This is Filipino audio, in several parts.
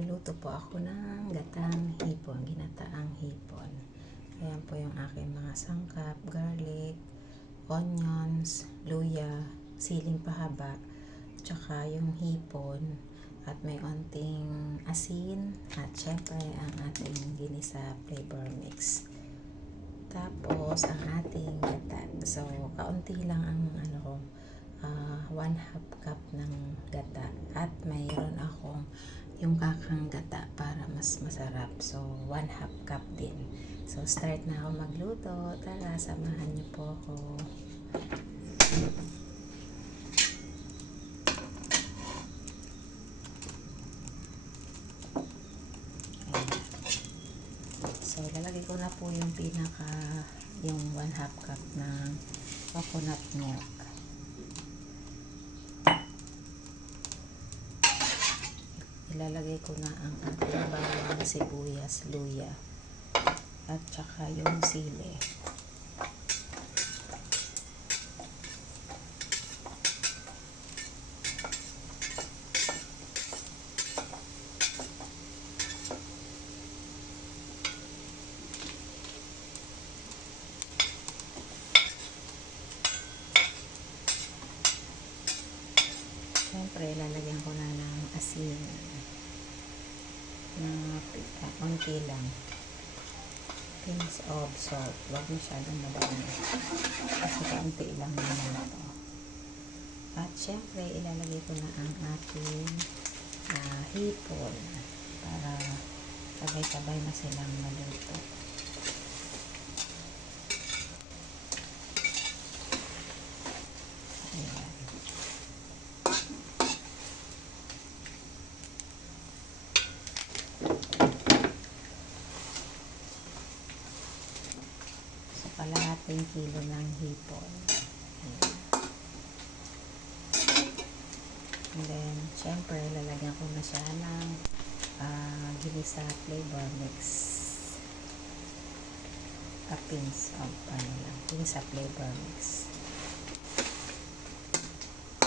Magluluto po ako ng gatang hipon, ginataang hipon. Ayan po yung aking mga sangkap, garlic, onions, luya, siling pahaba, tsaka yung hipon, at may onting asin, at syempre ang ating ginisa flavor mix. Tapos ang ating gata. So, kaunti lang ang 1/2 cup ng gata. At mayroon akong yung kakang gata para mas masarap. So, 1/2 cup din. So, start na ako magluto. Tara, samahan niyo po ako. So, lalagay ko na po yung yung 1/2 cup ng coconut milk. Ilalagay ko na ang ating bawang, sibuyas, luya, at saka yung sili. Siyempre, lalagyan ko na ng asin na konti lang. Pinch of salt. Huwag masyadong madami. Kasi konti lang naman ito. At siyempre, ilalagay ko na ang ating hipon para sabay-sabay na silang maluto. Ayan. Kalahating kilo ng hipon. Ayan. And then, syempre, lalagyan ko na siya ng ginisa flavor mix. A pinch of ginisa flavor mix.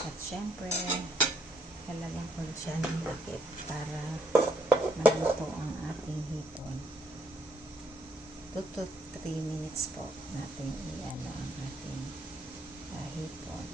At syempre, lalagyan ko siya ng takip para maluto ang ating hipon. 2 to 3 minutes po natin i-ano ang ating hipon.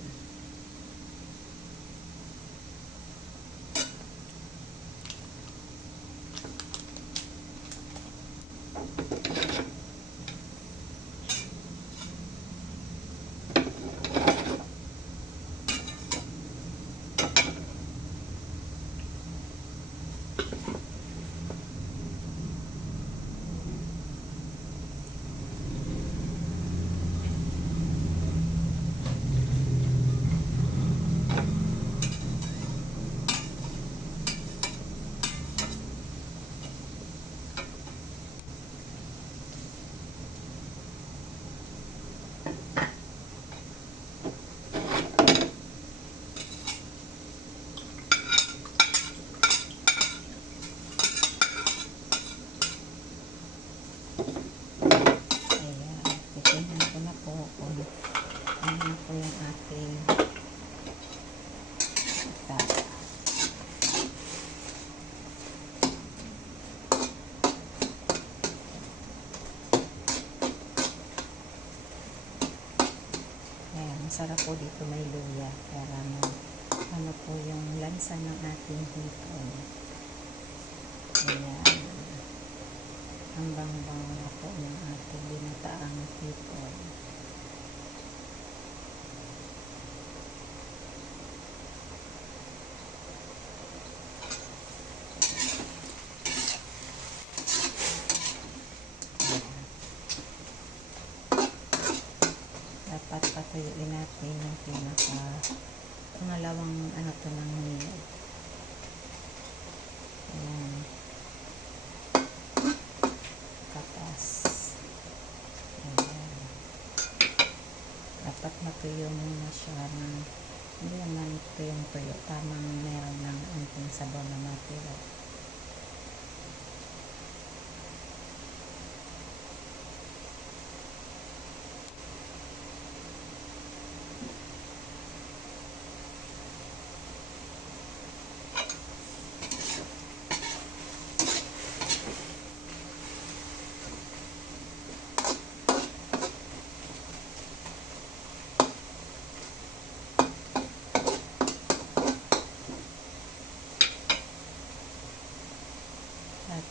Ayan po yung ating tata. Ayan, masarap po dito may luya para ano po yung lansa ng ating hipon. Ayan, ang bang-bang na po ng ating ginataang hipon. Dapat patuyuin natin yung pangalawang to ng niyog. Ayan. Tapos, ayan. Dapat matuyo muna siya ng hindi naman tuyong-tuyo. Tamang meron ng anting sabaw na matira.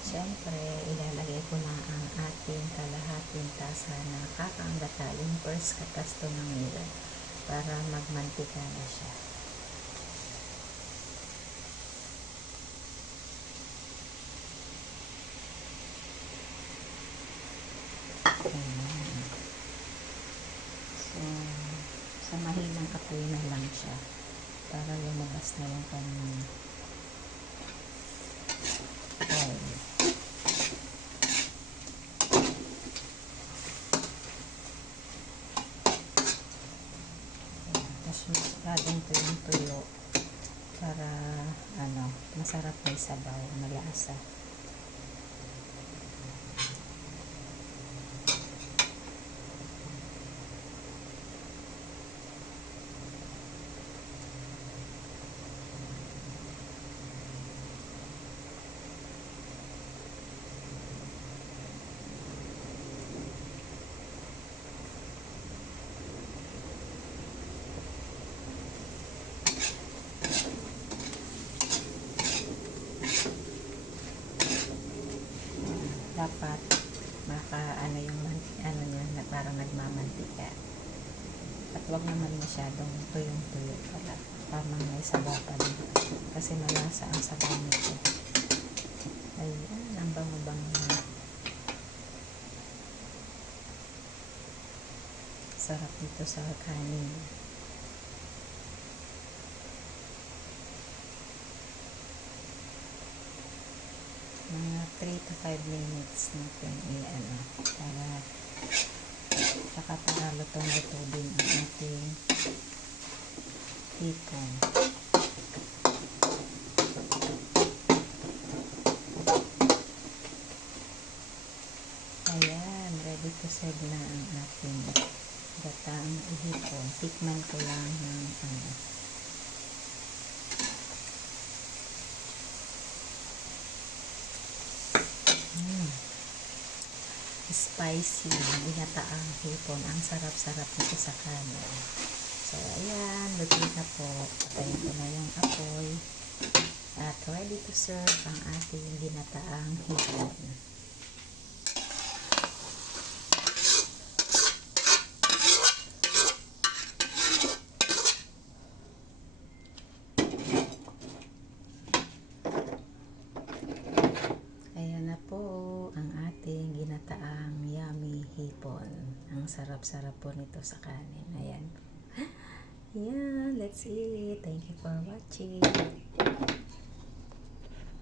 Siyempre, ilalagay ko na ang ating kalahating tasa na kakaanggatalin first katasto ng milk para magmantika na siya. Ayan. So, sa mahinang apoy na lang siya para lumabas na yung kanyang oil. Tapos masyadong tuyong-tuyo para masarap may sabaw, malasa. Dapat niya, parang nagmamantika. At wag naman masyadong tuyong-tuyo pala. Tamang may sabaw pa rin. Kasi malasa ang sabaw nito. Ayan, ang bango-bango na. Sarap dito sa kanin. Mga 3 to 5 minutes natin para lutong-luto din ang ating hipon. Ayan, ready to serve na ang ating gatang hipon. Tikman ko lang ng spicy ginataang hipon. Ang sarap-sarap nito sa kanin. So, ayan, luto na po. Patayin ko na yung apoy. At ready to serve ang ating ginataang hipon. Ayan na po ang ating ginataang yummy hipon. Ang sarap-sarap po nito sa kanin. Ayan. Yeah, let's eat. Thank you for watching.